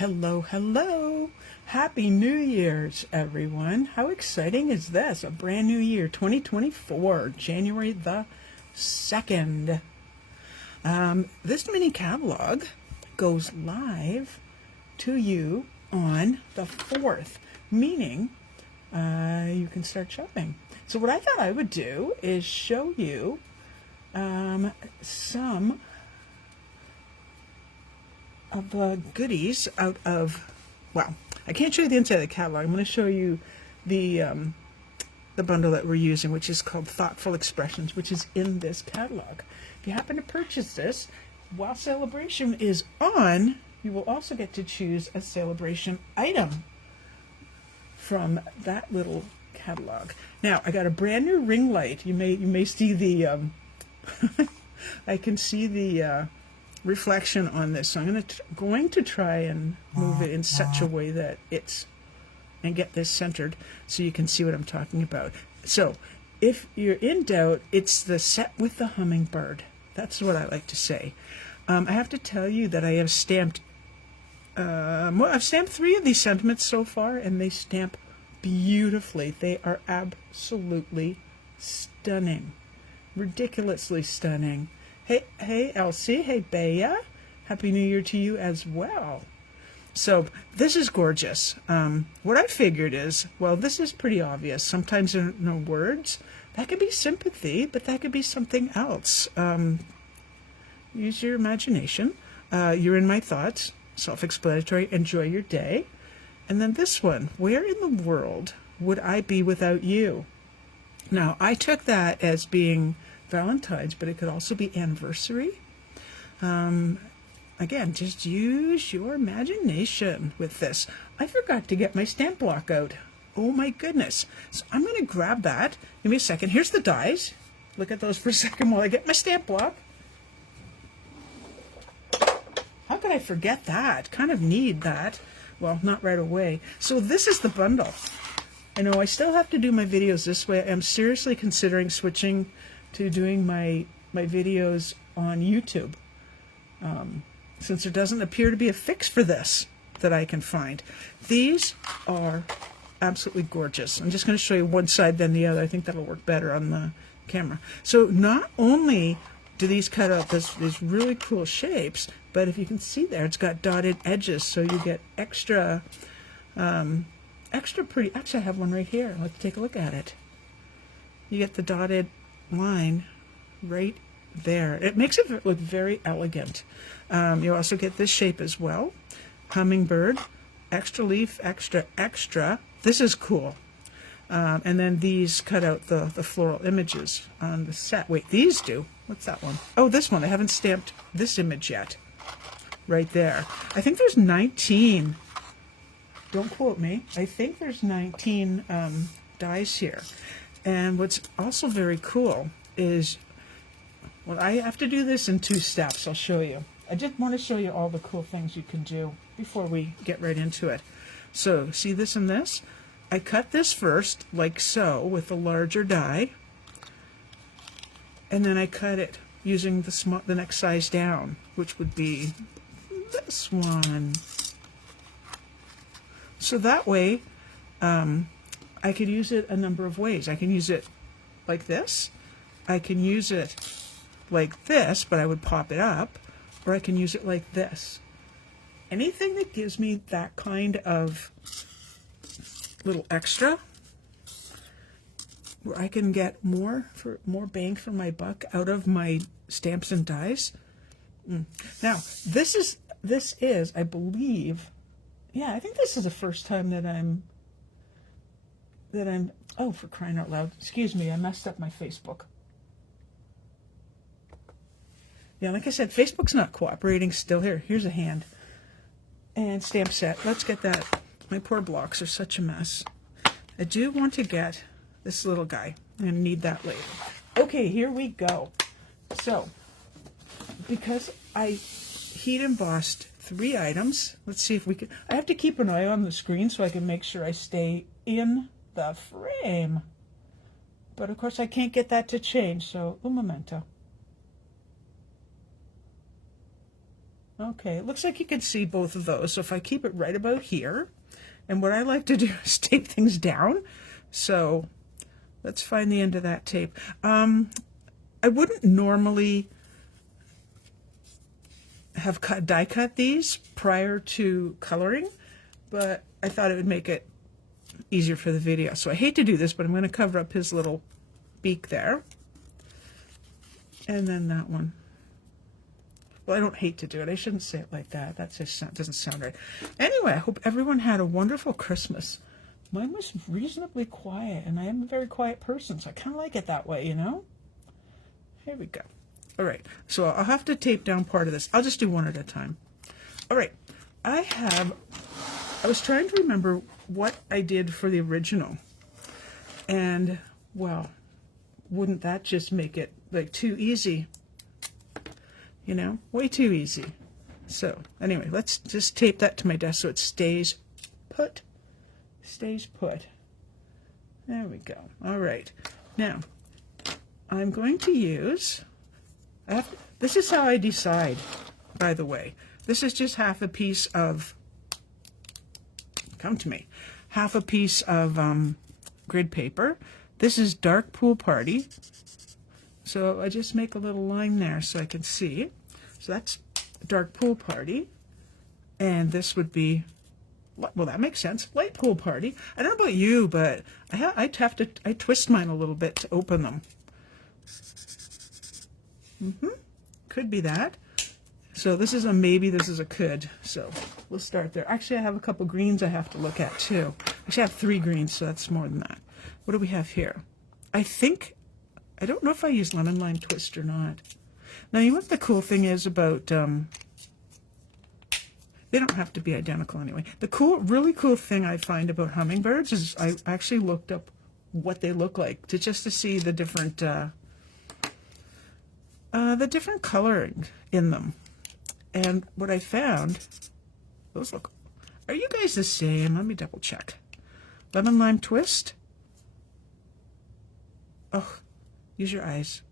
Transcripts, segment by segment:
Hello, hello. Happy New Year's, everyone. How exciting is this? A brand new year, 2024, January the 2nd. This mini catalog goes live to you on the 4th, meaning you can start shopping. So what I thought I would do is show you some of the goodies out of, well, I can't show you the inside of the catalog. I'm going to show you the bundle that we're using, which is called Thoughtful Expressions, which is in this catalog. If you happen to purchase this while celebration is on, you will also get to choose a celebration item from that little catalog. Now, I got a brand new ring light. You may see the I can see the reflection on this, so I'm going to try and move it in such a way that and get this centered so you can see what I'm talking about. So if you're in doubt, it's the set with the hummingbird. That's what I like to say. I have to tell you that I have stamped I've stamped 3 of these sentiments so far, and they stamp beautifully. They are absolutely stunning, ridiculously stunning. Hey, Elsie. Hey, Bea. Happy New Year to you as well. So this is gorgeous. What I figured is, well, this is pretty obvious. Sometimes there are no words. That could be sympathy, but that could be something else. Use your imagination. You're in my thoughts. Self-explanatory. Enjoy your day. And then this one. Where in the world would I be without you? Now, I took that as being Valentine's, but it could also be anniversary. Again, just use your imagination with this. I forgot to get my stamp block out. Oh my goodness. So I'm going to grab that. Give me a second. Here's the dies. Look at those for a second while I get my stamp block. How could I forget that? Kind of need that. Well, not right away. So this is the bundle. I know I still have to do my videos this way. I'm seriously considering switching to doing my videos on YouTube, since there doesn't appear to be a fix for this that I can find. These are absolutely gorgeous. I'm just going to show you one side then the other. I think that'll work better on the camera. So not only do these cut out these really cool shapes, but if you can see there, it's got dotted edges, so you get extra pretty. Actually, I have one right here. Let's take a look at it. You get the dotted line right there. It makes it look very elegant. You also get this shape as well. Hummingbird, extra leaf, extra. This is cool. And then these cut out the floral images on the set. Wait, these do. What's that one? Oh, this one. I haven't stamped this image yet. Right there. I think there's 19. Don't quote me. I think there's 19 dies here. And what's also very cool is, well, I have to do this in 2 steps. I'll show you. I just want to show you all the cool things you can do before we get right into it. So, see this and this? I cut this first, like so, with the larger die. And then I cut it using the next size down, which would be this one. So that way, I could use it a number of ways. I can use it like this. I can use it like this, but I would pop it up. Or I can use it like this. Anything that gives me that kind of little extra, where I can get more bang for my buck out of my stamps and dies. Now, this is, I believe, yeah, I think this is the first time that I'm, oh, for crying out loud. Excuse me, I messed up my Facebook. Yeah, like I said, Facebook's not cooperating still. Here's a hand. And stamp set. Let's get that. My poor blocks are such a mess. I do want to get this little guy. I'm going to need that later. Okay, here we go. So, because I heat embossed 3 items, let's see if we can. I have to keep an eye on the screen so I can make sure I stay in the frame. But of course I can't get that to change, so un momento. Okay, it looks like you can see both of those. So if I keep it right about here, and what I like to do is tape things down. So let's find the end of that tape. I wouldn't normally have die cut these prior to coloring, but I thought it would make it easier for the video. So I hate to do this, but I'm going to cover up his little beak there. And then that one. Well, I don't hate to do it. I shouldn't say it like that. That just doesn't sound right. Anyway, I hope everyone had a wonderful Christmas. Mine was reasonably quiet, and I am a very quiet person, so I kind of like it that way, you know? Here we go. All right, so I'll have to tape down part of this. I'll just do one at a time. All right, I was trying to remember what I did for the original. And, well, wouldn't that just make it, like, too easy? You know, way too easy. So, anyway, let's just tape that to my desk so it stays put. Stays put. There we go. All right. Now, I'm going to use, this is how I decide, by the way. This is just half a piece of, come to me, half a piece of grid paper. This is Dark Pool Party. So I just make a little line there so I can see. So that's Dark Pool Party. And this would be, well, that makes sense, Light Pool Party. I don't know about you, but I twist mine a little bit to open them. Could be that. So this is a maybe, this is a could. So we'll start there. Actually, I have a couple greens I have to look at too. Actually, I have 3 greens, so that's more than that. What do we have here? I don't know if I use lemon lime twist or not. Now, you know what the cool thing is about, they don't have to be identical anyway. The really cool thing I find about hummingbirds is I actually looked up what they look like just to see the different coloring in them. And what I found, those look, are you guys the same? Let me double check. Lemon lime twist. Oh, use your eyes.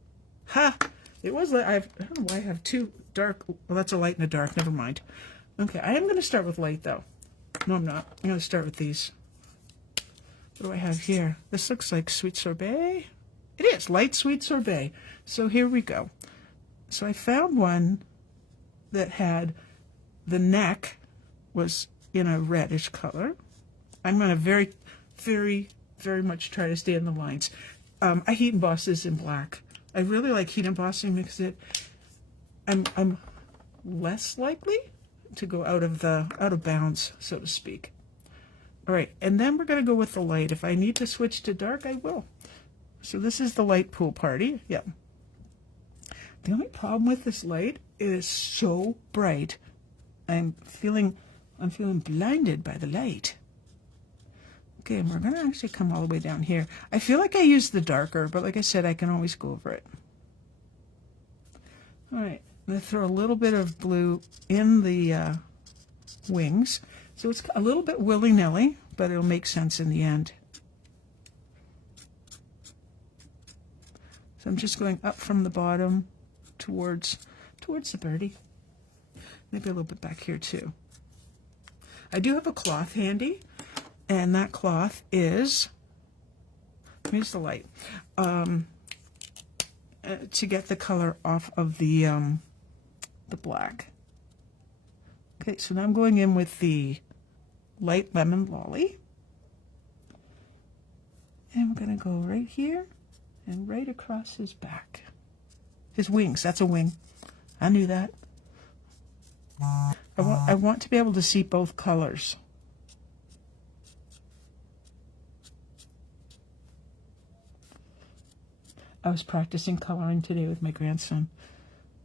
Ha! It was like, I don't know why I have 2 dark, well, that's a light and a dark, never mind. Okay, I am going to start with light though. No, I'm not. I'm going to start with these. What do I have here? This looks like sweet sorbet. It is, light sweet sorbet. So here we go. So I found one that had, the neck was in a reddish color. I'm going to very, very, very much try to stay in the lines. I heat emboss this in black. I really like heat embossing because I'm less likely to go out of bounds, so to speak. All right, and then we're going to go with the light. If I need to switch to dark, I will. So this is the Light Pool Party. Yep. The only problem with this light is so bright. I'm feeling blinded by the light. Okay, and we're going to actually come all the way down here. I feel like I used the darker, but like I said, I can always go over it. All right, I'm going to throw a little bit of blue in the wings. So it's a little bit willy-nilly, but it'll make sense in the end. So I'm just going up from the bottom towards the birdie. Maybe a little bit back here too. I do have a cloth handy, and that cloth is, here's the light, to get the color off of the black. Okay, so now I'm going in with the light lemon lolly. And we're going to go right here and right across his back. His wings, that's a wing. I knew that. I want to be able to see both colors. I was practicing coloring today with my grandson.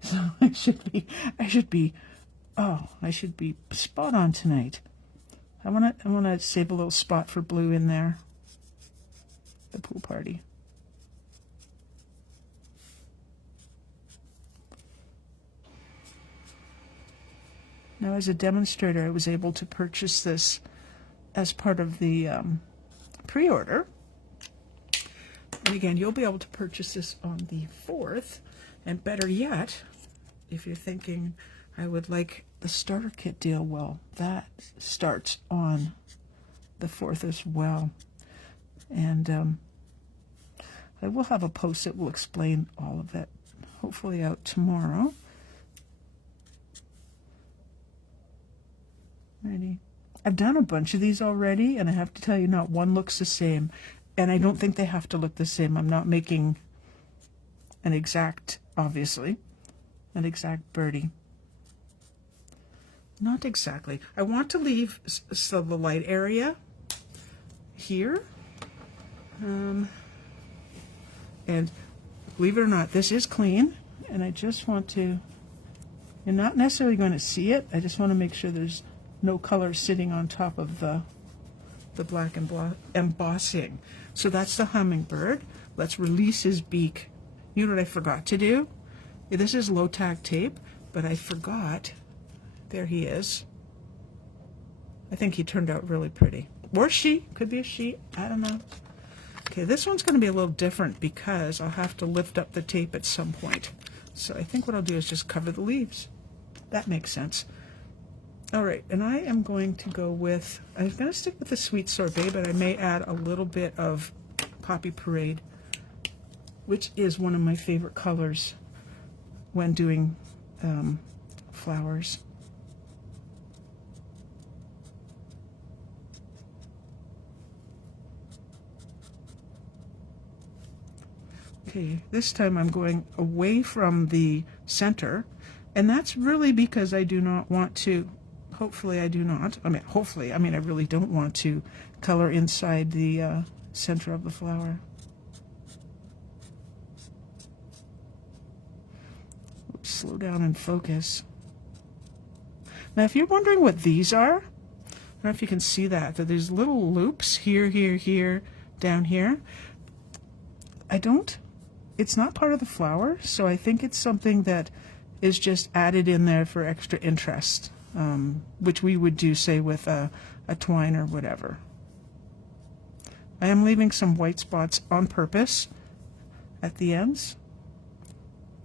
So I should be spot on tonight. I want to save a little spot for blue in there. The pool party. Now, as a demonstrator, I was able to purchase this as part of the pre-order. And again, you'll be able to purchase this on the 4th. And better yet, if you're thinking I would like the starter kit deal. Well, that starts on the 4th as well. And I will have a post that will explain all of it, hopefully out tomorrow. Ready? I've done a bunch of these already, and I have to tell you, not one looks the same. And I don't think they have to look the same. I'm not making an exact, obviously, an exact birdie. Not exactly. I want to leave the light area here. And believe it or not, this is clean. And I just want to, you're not necessarily going to see it. I just want to make sure there's no color sitting on top of the black embossing. So that's the hummingbird. Let's release his beak. You know what I forgot to do? This is low tack tape, but I forgot. There he is. I think he turned out really pretty. Or she. Could be a she. I don't know. Okay, this one's going to be a little different because I'll have to lift up the tape at some point. So I think what I'll do is just cover the leaves. That makes sense. All right, and I am going to go with, I'm going to stick with the Sweet Sorbet, but I may add a little bit of Poppy Parade, which is one of my favorite colors when doing flowers. Okay, this time I'm going away from the center, and that's really because I do not want to, hopefully I do not, I really don't want to color inside the center of the flower. Oops, slow down and focus. Now if you're wondering what these are, I don't know if you can see that there's little loops here, here, here, down here. It's not part of the flower, so I think it's something that is just added in there for extra interest, which we would do, say, with a twine or whatever. I am leaving some white spots on purpose at the ends.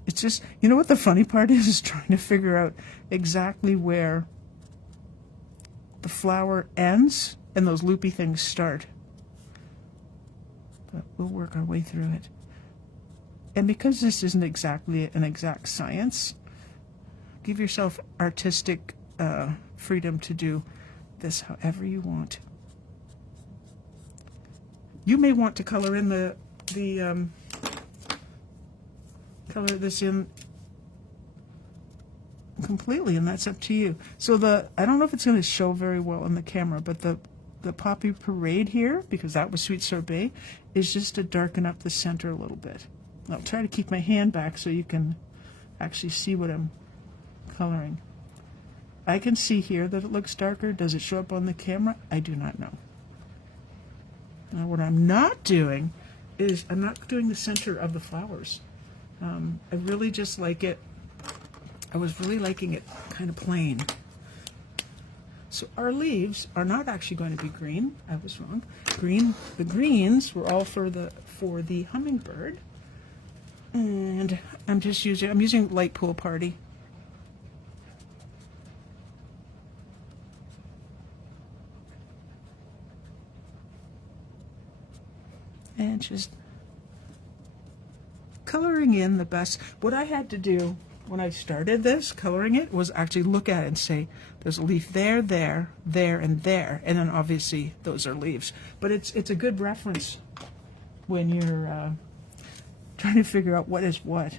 It's just, you know what the funny part is trying to figure out exactly where the flower ends and those loopy things start. But we'll work our way through it. And because this isn't exactly an exact science, give yourself artistic freedom to do this however you want. You may want to color in color this in completely, and that's up to you. So I don't know if it's going to show very well on the camera, but the Poppy Parade here, because that was Sweet Sorbet, is just to darken up the center a little bit. I'll try to keep my hand back so you can actually see what I'm coloring. I can see here that it looks darker. Does it show up on the camera? I do not know. Now what I'm not doing is I'm not doing the center of the flowers. I really just like it. I was really liking it kind of plain. So our leaves are not actually going to be green. I was wrong. The greens were all for the hummingbird. And I'm using Light Pool Party. And just coloring in the best. What I had to do when I started this, coloring it, was actually look at it and say, there's a leaf there, there, there, and there. And then obviously those are leaves. But it's a good reference when you're trying to figure out what is what.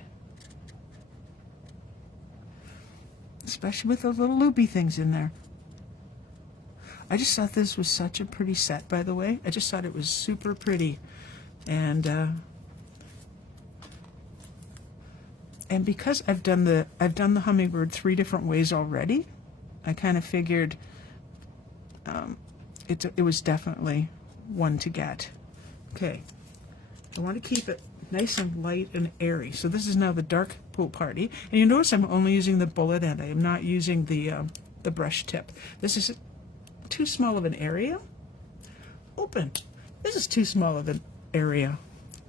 Especially with those little loopy things in there. I just thought this was such a pretty set, by the way. I just thought it was super pretty. And because I've done the hummingbird 3 different ways already, I kind of figured it was definitely one to get. Okay, I want to keep it nice and light and airy. So this is now the Dark Pool Party, and you notice I'm only using the bullet end. I am not using the brush tip. This is too small of an area. Open. This is too small of an area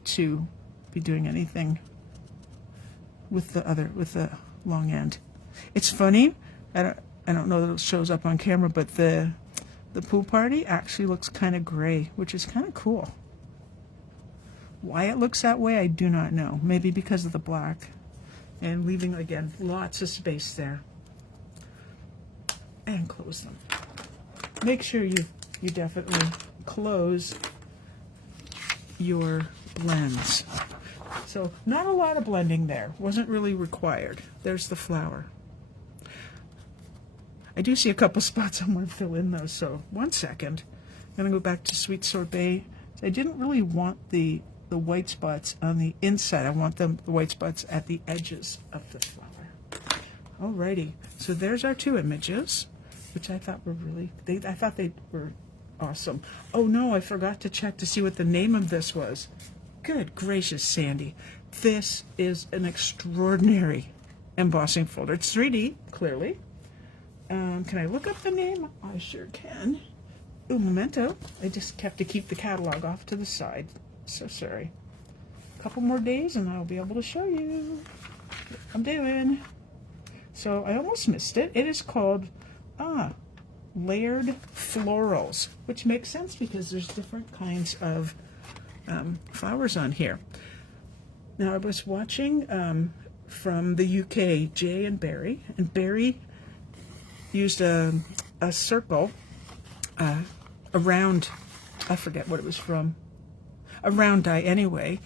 to be doing anything with the long end. It's funny, I don't know that it shows up on camera, but the pool party actually looks kind of gray, which is kind of cool. Why it looks that way, I do not know. Maybe because of the black. And leaving, again, lots of space there. And close them. Make sure you definitely close your blends. So not a lot of blending there. Wasn't really required. There's the flower. I do see a couple spots I want to fill in though, so 1 second. I'm going to go back to Sweet Sorbet. I didn't really want the white spots on the inside. I want the white spots at the edges of the flower. Alrighty, so there's our 2 images, which I thought were really, I thought they were awesome. Oh no, I forgot to check to see what the name of this was. Good gracious, Sandy. This is an extraordinary embossing folder. It's 3D, clearly. Can I look up the name? I sure can. Ooh, memento. I just have to keep the catalog off to the side. So sorry. A couple more days and I'll be able to show you what I'm doing. So I almost missed it. It is called Layered Florals, which makes sense because there's different kinds of flowers on here. Now I was watching from the UK, Jay and Barry used a circle around, I forget what it was from, a round die anyway,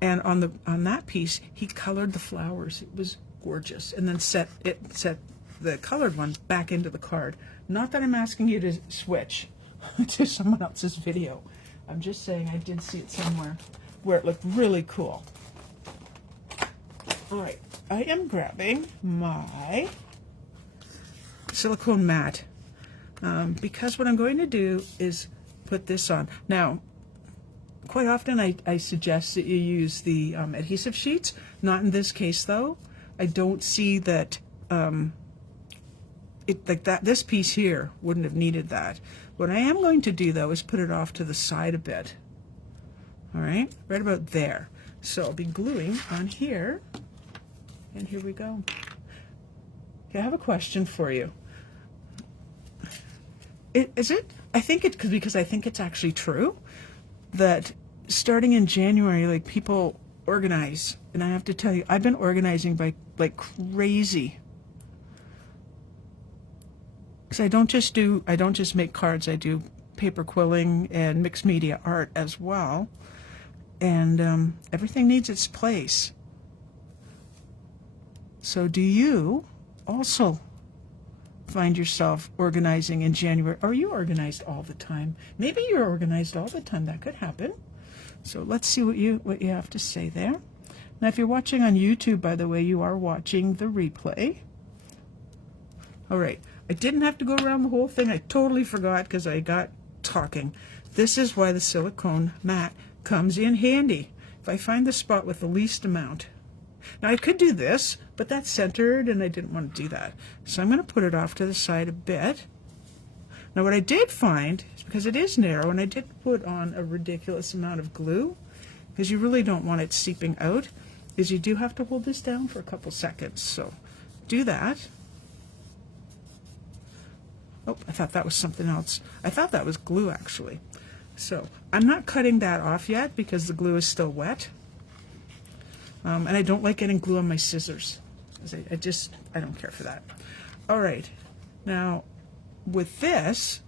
and on that piece he colored the flowers. It was gorgeous, and then set the colored one back into the card. Not that I'm asking you to switch to someone else's video. I'm just saying I did see it somewhere where it looked really cool. All right, I am grabbing my silicone mat because what I'm going to do is put this on. Now, quite often I suggest that you use the adhesive sheets. Not in this case though. I don't see that this piece here wouldn't have needed that. What I am going to do though is put it off to the side a bit. All right, right about there. So I'll be gluing on here, and here we go. Okay, I have a question for you. Is it? I think it could, because I think it's actually true that starting in January, like, people organize, and I have to tell you, I've been organizing by like crazy. Because I don't just make cards. I do paper quilling and mixed media art as well, and everything needs its place. So do you also find yourself organizing in January? Are you organized all the time? Maybe you're organized all the time. That could happen. So let's see what you have to say there. Now, if you're watching on YouTube, by the way, you are watching the replay. All right. I didn't have to go around the whole thing. I totally forgot because I got talking. This is why the silicone mat comes in handy. If I find the spot with the least amount. Now, I could do this, but that's centered, and I didn't want to do that. So I'm going to put it off to the side a bit. Now, what I did find is, because it is narrow, and I did put on a ridiculous amount of glue, because you really don't want it seeping out, is you do have to hold this down for a couple seconds. So do that. Oh, I thought that was something else. I thought that was glue, actually. So I'm not cutting that off yet because the glue is still wet. And I don't like getting glue on my scissors. I don't care for that. All right. Now, with this,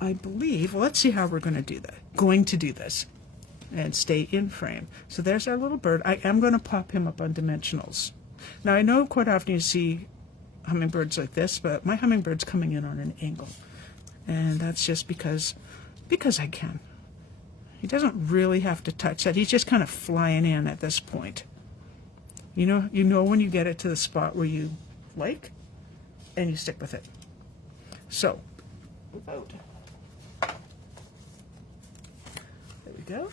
I believe, well, let's see how we're going to do this. And stay in frame. So there's our little bird. I am going to pop him up on dimensionals. Now, I know quite often you see hummingbirds like this, but my hummingbird's coming in on an angle. And that's just because I can. He doesn't really have to touch that. He's just kind of flying in at this point. You know when you get it to the spot where you like, and you stick with it. So, there we go.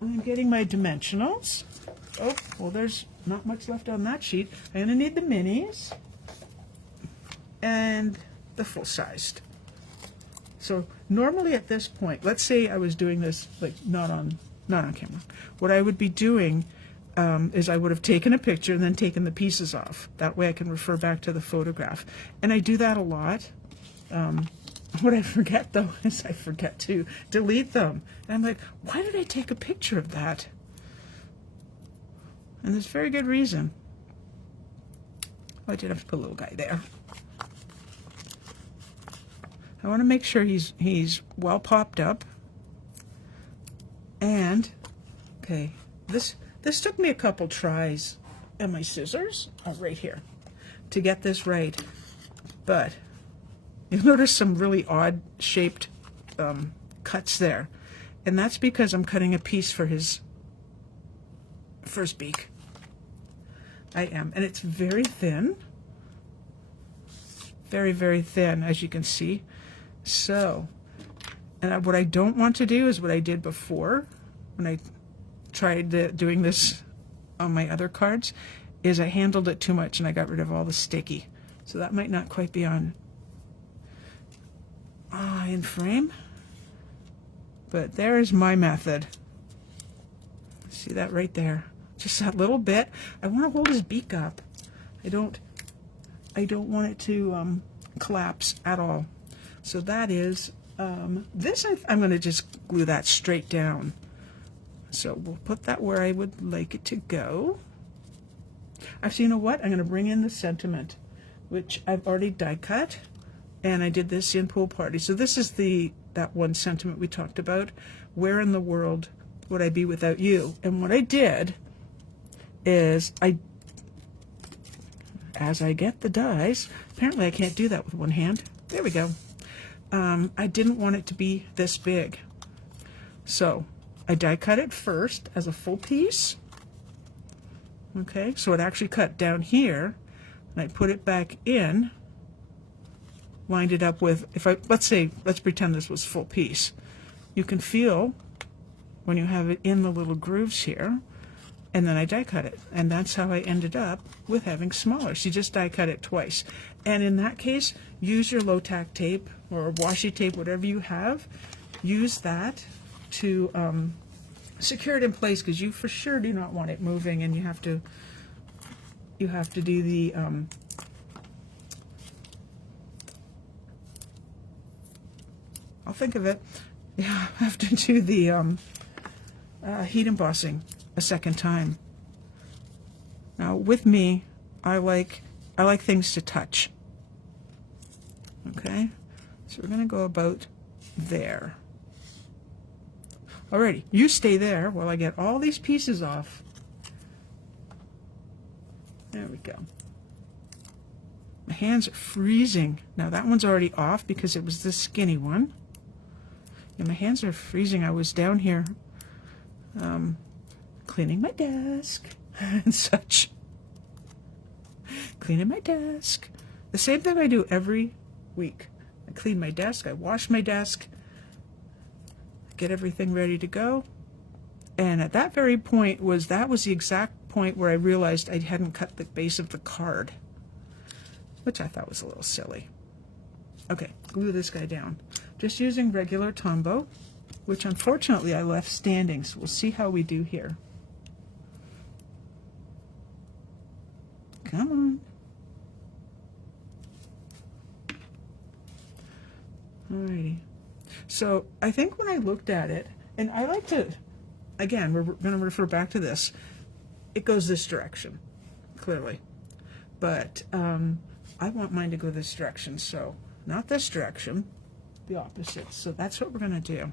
I'm getting my dimensionals. Oh, well, there's not much left on that sheet. I'm going to need the minis and the full-sized. So normally at this point, let's say I was doing this like not on camera. What I would be doing is I would have taken a picture and then taken the pieces off. That way I can refer back to the photograph. And I do that a lot. What I forget, though, is I forget to delete them. And I'm like, why did I take a picture of that? And there's very good reason. Oh, I did have to put a little guy there. I want to make sure he's well popped up. And, okay, this took me a couple tries and my scissors are right here to get this right. But you'll notice some really odd shaped cuts there. And that's because I'm cutting a piece for his first beak. I am. And it's very thin. Very, very thin, as you can see. So, and what I don't want to do is what I did before when I tried doing this on my other cards, is I handled it too much and I got rid of all the sticky. So that might not quite be on in frame. But there's my method. See that right there? Just that little bit. I want to hold his beak up. I don't want it to collapse at all. So that is this. I'm going to just glue that straight down. So we'll put that where I would like it to go. Actually, you know what? I'm going to bring in the sentiment, which I've already die cut, and I did this in Pool Party. So this is that one sentiment we talked about. Where in the world would I be without you? And what I did is as I get the dies, apparently I can't do that with one hand. There we go. I didn't want it to be this big. So I die cut it first as a full piece. Okay, so it actually cut down here, and I put it back in, lined it up with, let's pretend this was full piece. You can feel when you have it in the little grooves here, and then I die cut it. And that's how I ended up with having smaller. So you just die cut it twice. And in that case, use your low tack tape or washi tape, whatever you have. Use that to secure it in place, because you for sure do not want it moving, and you have to do the I'll think of it. Yeah, I have to do the heat embossing a second time. Now with me, I like things to touch. Okay, so we're going to go about there. Alrighty, you stay there while I get all these pieces off. There we go. My hands are freezing. Now that one's already off because it was the skinny one. And my hands are freezing. I was down here cleaning my desk and such. Cleaning my desk. The same thing I do every week. I clean my desk, I wash my desk, get everything ready to go. And at that very point that was the exact point where I realized I hadn't cut the base of the card, which I thought was a little silly. Okay, glue this guy down. Just using regular Tombow, which unfortunately I left standing, so we'll see how we do here. Come on. Alrighty. So I think when I looked at it, and I like to, again, we're going to refer back to this, it goes this direction, clearly. But I want mine to go this direction, so not this direction, the opposite. So that's what we're going to do.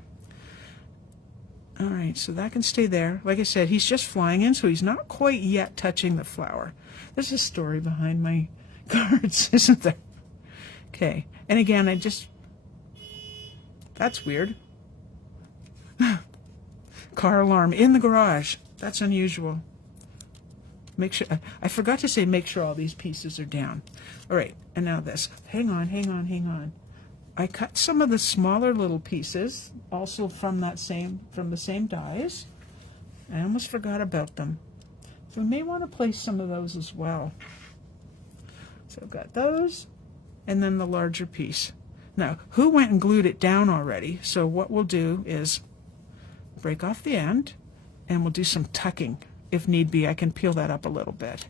Alright, so that can stay there. Like I said, he's just flying in, so he's not quite yet touching the flower. There's a story behind my cards, isn't there? Okay, and again, that's weird. Car alarm in the garage. That's unusual. Make sure, I forgot to say make sure all these pieces are down. Alright, and now this. Hang on. I cut some of the smaller little pieces, also from the same dies. I almost forgot about them. So we may want to place some of those as well. So I've got those, and then the larger piece. Now, who went and glued it down already? So what we'll do is break off the end, and we'll do some tucking if need be, I can peel that up a little bit.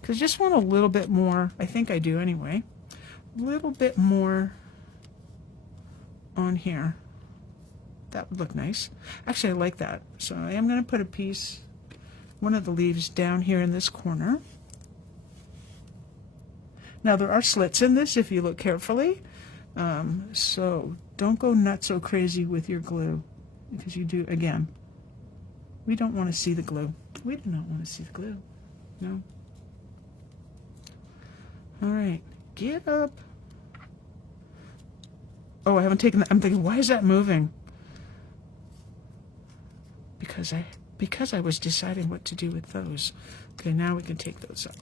Because I just want a little bit more, I think I do anyway, a little bit more on here. That would look nice. Actually, I like that. So I am going to put a piece, one of the leaves down here in this corner. Now there are slits in this if you look carefully. So don't go nuts so crazy with your glue, because you do, again, we don't want to see the glue. We do not want to see the glue. No. All right, get up. Oh, I haven't taken that. I'm thinking, why is that moving? Because I was deciding what to do with those. Okay, now we can take those up.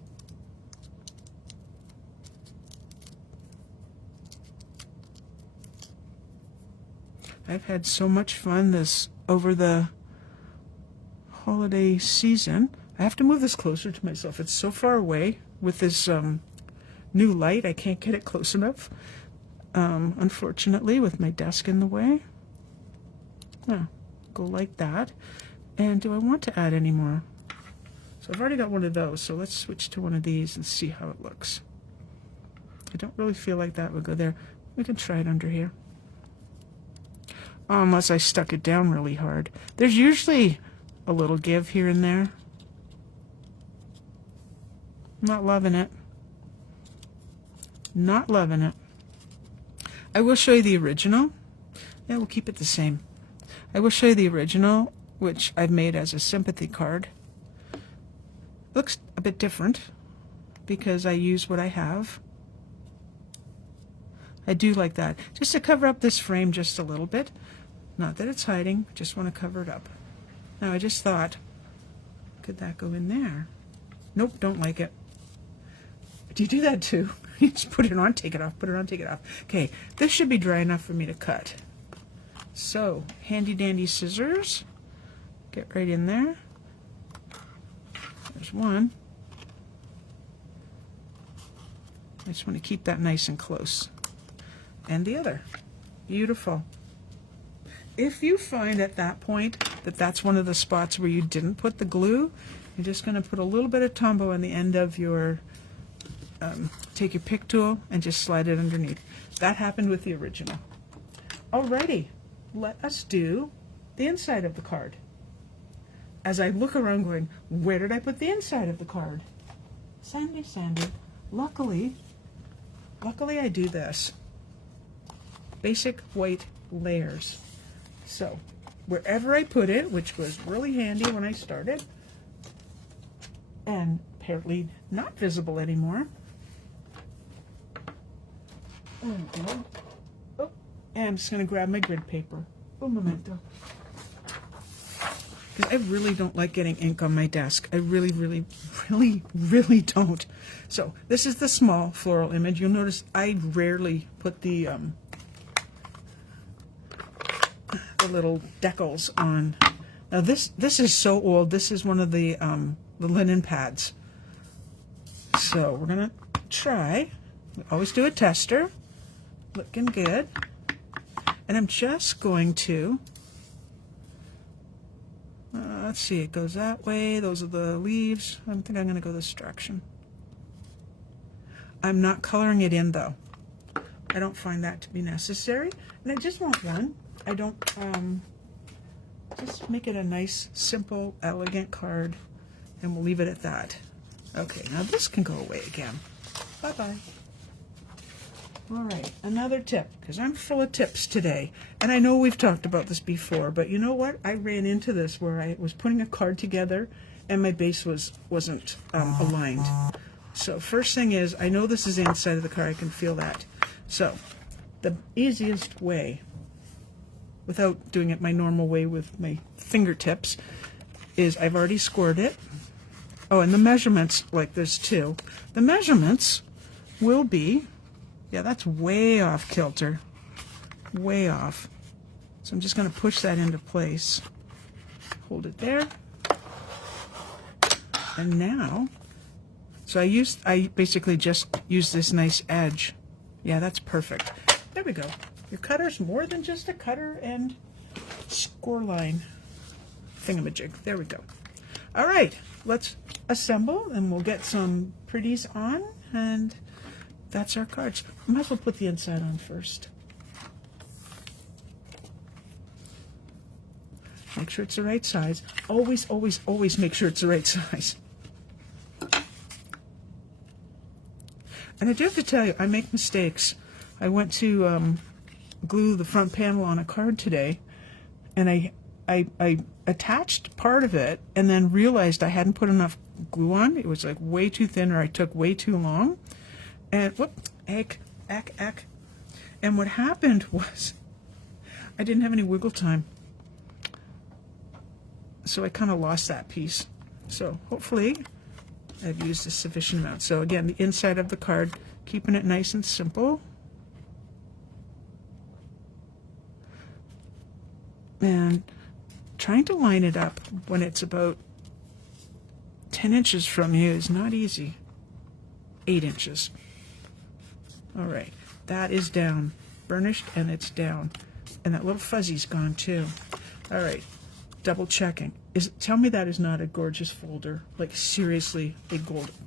I've had so much fun over the holiday season. I have to move this closer to myself. It's so far away with this new light. I can't get it close enough, unfortunately, with my desk in the way. Yeah, go like that. And do I want to add any more? So I've already got one of those, so let's switch to one of these and see how it looks. I don't really feel like that would go there. We can try it under here. Unless I stuck it down really hard. There's usually a little give here and there. Not loving it. Not loving it. I will show you the original. Yeah, we'll keep it the same. I will show you the original, which I've made as a sympathy card. Looks a bit different because I use what I have. I do like that. Just to cover up this frame just a little bit. Not that it's hiding, just want to cover it up. Now I just thought, could that go in there? Nope, don't like it. Do you do that too? You just put it on, take it off, put it on, take it off. Okay, this should be dry enough for me to cut. So, handy dandy scissors. Get right in there. There's one. I just want to keep that nice and close. And the other. Beautiful. If you find at that point that that's one of the spots where you didn't put the glue, you're just going to put a little bit of Tombow on the end of your, take your pick tool and just slide it underneath. That happened with the original. Alrighty, let us do the inside of the card. As I look around going, where did I put the inside of the card? Sandy, Sandy. Luckily I do this. Basic white layers. So, wherever I put it, which was really handy when I started, and apparently not visible anymore. There we go. Oh, and I'm just going to grab my grid paper. Un momento. Because I really don't like getting ink on my desk. I really don't. So, this is the small floral image. You'll notice I rarely put the little decals on. Now this is so old. This is one of the linen pads. So we're gonna try. We always do a tester. Looking good. And I'm just going to. Let's see. It goes that way. Those are the leaves. I think I'm gonna go this direction. I'm not coloring it in though. I don't find that to be necessary, and I just want one. I don't, just make it a nice, simple, elegant card, and we'll leave it at that. Okay, now this can go away again. Bye-bye. All right, another tip, because I'm full of tips today, and I know we've talked about this before, but you know what? I ran into this where I was putting a card together, and my base wasn't aligned. So first thing is, I know this is the inside of the card, I can feel that. So, the easiest way, without doing it my normal way with my fingertips, is I've already scored it. Oh, and the measurements, like there's two. The measurements will be, yeah, that's way off kilter. Way off. So I'm just going to push that into place. Hold it there. And now, so I basically just use this nice edge. Yeah, that's perfect. There we go. Your cutter's more than just a cutter and score line thingamajig. There we go. All right, let's assemble and we'll get some pretties on, and that's our cards. I might as well put the inside on first. Make sure it's the right size. Always, always, always make sure it's the right size. And I do have to tell you, I make mistakes. I went to glue the front panel on a card today, and I attached part of it and then realized I hadn't put enough glue on. It was like way too thin, or I took way too long. And whoop, ack. And what happened was I didn't have any wiggle time. So I kind of lost that piece. So hopefully I've used a sufficient amount. So again, the inside of the card, keeping it nice and simple. And trying to line it up when it's about 10 inches from you is not easy. 8 inches. All right, that is down. Burnished, and it's down. And that little fuzzy's gone too. All right, double checking. Tell me that is not a gorgeous folder. Like seriously, a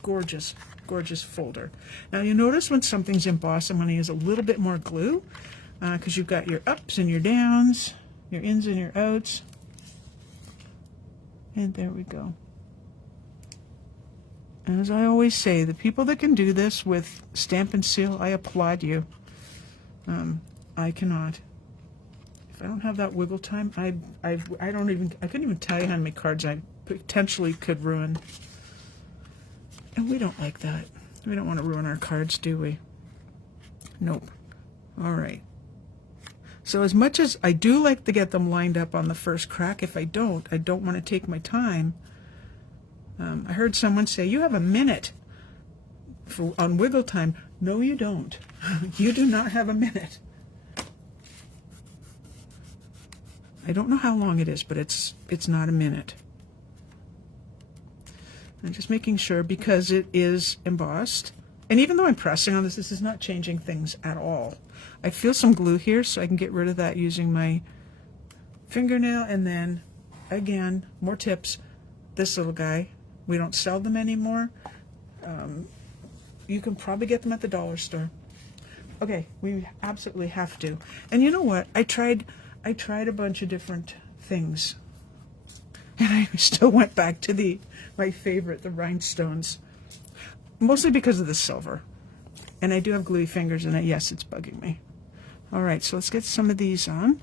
gorgeous, gorgeous folder. Now you notice when something's embossed, I'm going to use a little bit more glue because you've got your ups and your downs, your ins and your outs. And there we go. As I always say, the people that can do this with stamp and seal, I applaud you. I cannot. If I don't have that wiggle time, I couldn't even tell you how many cards I potentially could ruin. And we don't like that. We don't want to ruin our cards, do we? Nope. All right. So as much as I do like to get them lined up on the first crack, if I don't want to take my time. I heard someone say, you have a minute on wiggle time. No, you don't. You do not have a minute. I don't know how long it is, but it's not a minute. I'm just making sure because it is embossed. And even though I'm pressing on this, this is not changing things at all. I feel some glue here, so I can get rid of that using my fingernail. And then, again, more tips. This little guy, we don't sell them anymore. You can probably get them at the dollar store. Okay, we absolutely have to. And you know what? I tried a bunch of different things, and I still went back to my favorite, the rhinestones, mostly because of the silver. And I do have gluey fingers, and yes, it's bugging me. All right, so let's get some of these on.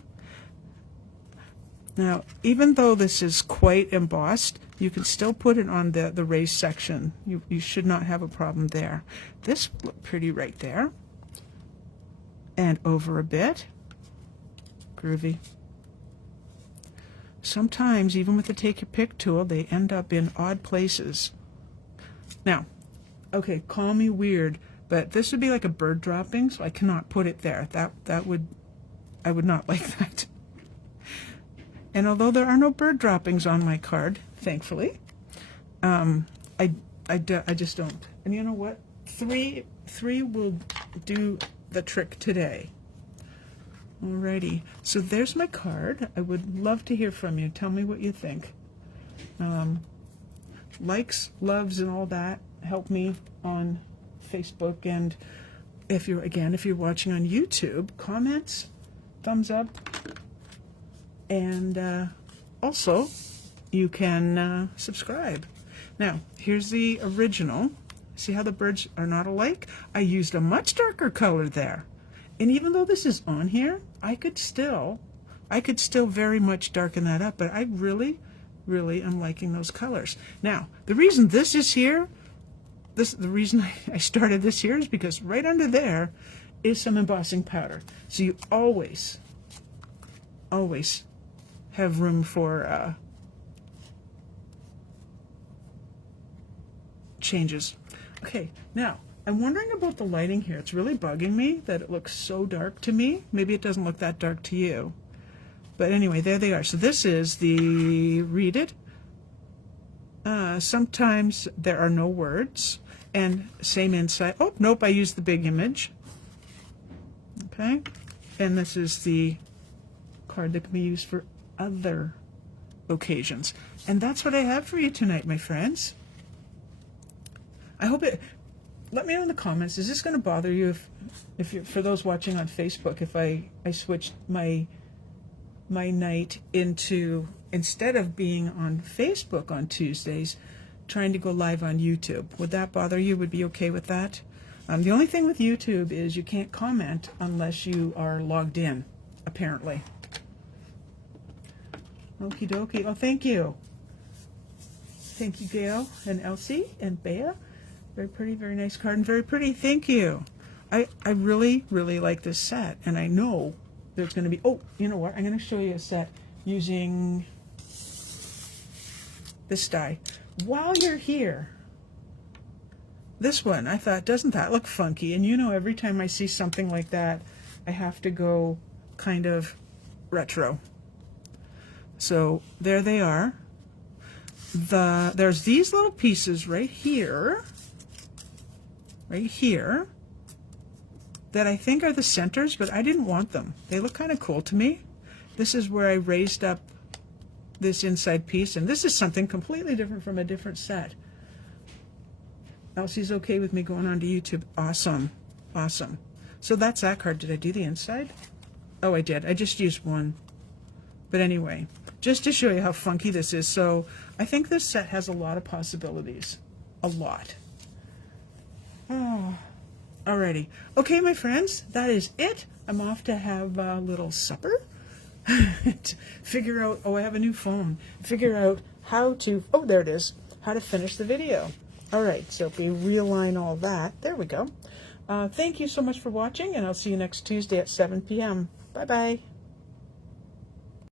Now, even though this is quite embossed, you can still put it on the raised section. You should not have a problem there. This looked pretty right there. And over a bit. Groovy. Sometimes, even with the take your pick tool, they end up in odd places. Now, okay, call me weird, but this would be like a bird dropping, so I cannot put it there. I would not like that. And although there are no bird droppings on my card, thankfully, I just don't. And you know what? Three will do the trick today. Alrighty, so there's my card. I would love to hear from you. Tell me what you think. Likes, loves, and all that help me on Facebook. And if you're watching on YouTube, comments, thumbs up, and also you can subscribe. Now, here's the original. See how the birds are not alike? I used a much darker color there. And even though this is on here, I could still very much darken that up, but I really, really am liking those colors. Now, the reason this is here, the reason I started this here is because right under there is some embossing powder. So you always have room for changes. Okay, now, I'm wondering about the lighting here. It's really bugging me that it looks so dark to me. Maybe it doesn't look that dark to you. But anyway, there they are. So this is the read it. Sometimes there are no words. And same inside. Oh, nope, I used the big image. Okay. And this is the card that can be used for other occasions. And that's what I have for you tonight, my friends. I hope it, let me know in the comments, is this going to bother you if you're, for those watching on Facebook, if I switched my night into, instead of being on Facebook on Tuesdays, trying to go live on YouTube? Would that bother you? Would be okay with that? The only thing with YouTube is you can't comment unless you are logged in, apparently. Okie dokie. Oh, thank you. Thank you, Gail and Elsie and Bea. Very pretty, very nice card, and very pretty. Thank you. I really, really like this set, and I know there's going to be, oh, you know what? I'm going to show you a set using this die. While you're here, this one, I thought, doesn't that look funky? And you know, every time I see something like that, I have to go kind of retro. So there they are. There's these little pieces right here, that I think are the centers, but I didn't want them. They look kind of cool to me. This is where I raised up this inside piece, and this is something completely different from a different set. Elsie's okay with me going on to YouTube. Awesome. Awesome. So that's that card. Did I do the inside? Oh, I did. I just used one. But anyway, just to show you how funky this is. So I think this set has a lot of possibilities. A lot. Oh, alrighty. Okay, my friends, that is it. I'm off to have a little supper. Figure out, oh, I have a new phone. Figure out how to, oh, there it is, how to finish the video. All right, so if we realign all that, there we go. Thank you so much for watching, and I'll see you next Tuesday at 7 p.m. Bye-bye.